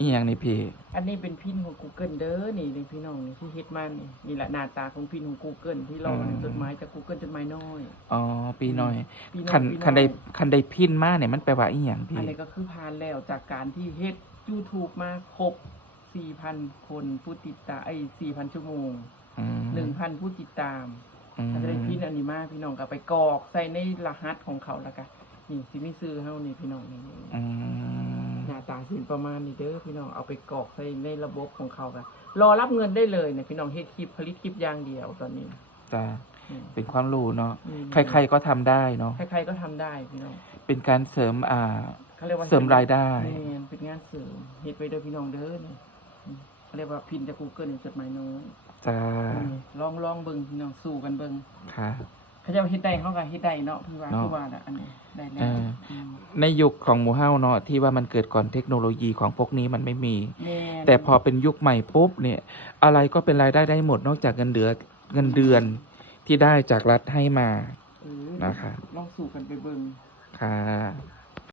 อีหยังนี่พี่อันนี้เป็นพินของ Google เด้อนี่พี่น้องนี่ที่เฮ็ดมานี่แหละหน้าตาของพินของ Google ที่รอในจดหมายจาก Google จดหมายน้อยอ๋อปีน้อยปีน้อคัยนปีน้อยคันได้พินมาเนี่ยมันแปลว่าอีหยังอันพี่นี้ก็คือผ่านแล้วจากการที่เฮ็ด YouTube มาครบ 4,000 คนผู้ติดตาม4,000 ชั่วโมง 1,000 ผู้ติดตามถ้าจะได้พินอันนี้มาพี่น้องก็ไปกรอกใส่ในรหัสของเขาแล้วก็นี่สิมีซื้อเฮานี่พี่น้องนี่หน้าตาสิประมาณนี้เด้อพี่น้องเอาไปกรอกใส่ในระบบของเขาก็รอรับเงินได้เลยเนี่ยพี่น้องเฮ็ดคลิปผลิตคลิปอย่างเดียวตอนนี้จ้าเป็นความรู้เนาะใครๆก็ทำได้เนาะใครๆก็ทำได้พี่น้องเป็นการเสริมเขาเรียกว่าเสริมรายได้เป็นงานเสริมเฮ็ดไว้เด้อพี่น้องเด้อนี่เขาเรียกว่าพินจาก Google จดหมายน้อยจ้าลองเบิ่งพี่น้องสู้กันเบิ่งค่ะเขาจะเฮ็ดได้เขาก็เฮ็ดได้เนาะพี่ว่าอันนี้ได้แล้วในยุคของหมู่เฮาเนาะที่ว่ามันเกิดก่อนเทคโนโลยีของพวกนี้มันไม่มีแต่พอเป็นยุคใหม่ปุ๊บเนี่ยอะไรก็เป็นรายได้หมดนอกจากเงินเดือนที่ได้จากรัฐให้มานะคะลองสู้กันไปเบิ่งค่ะ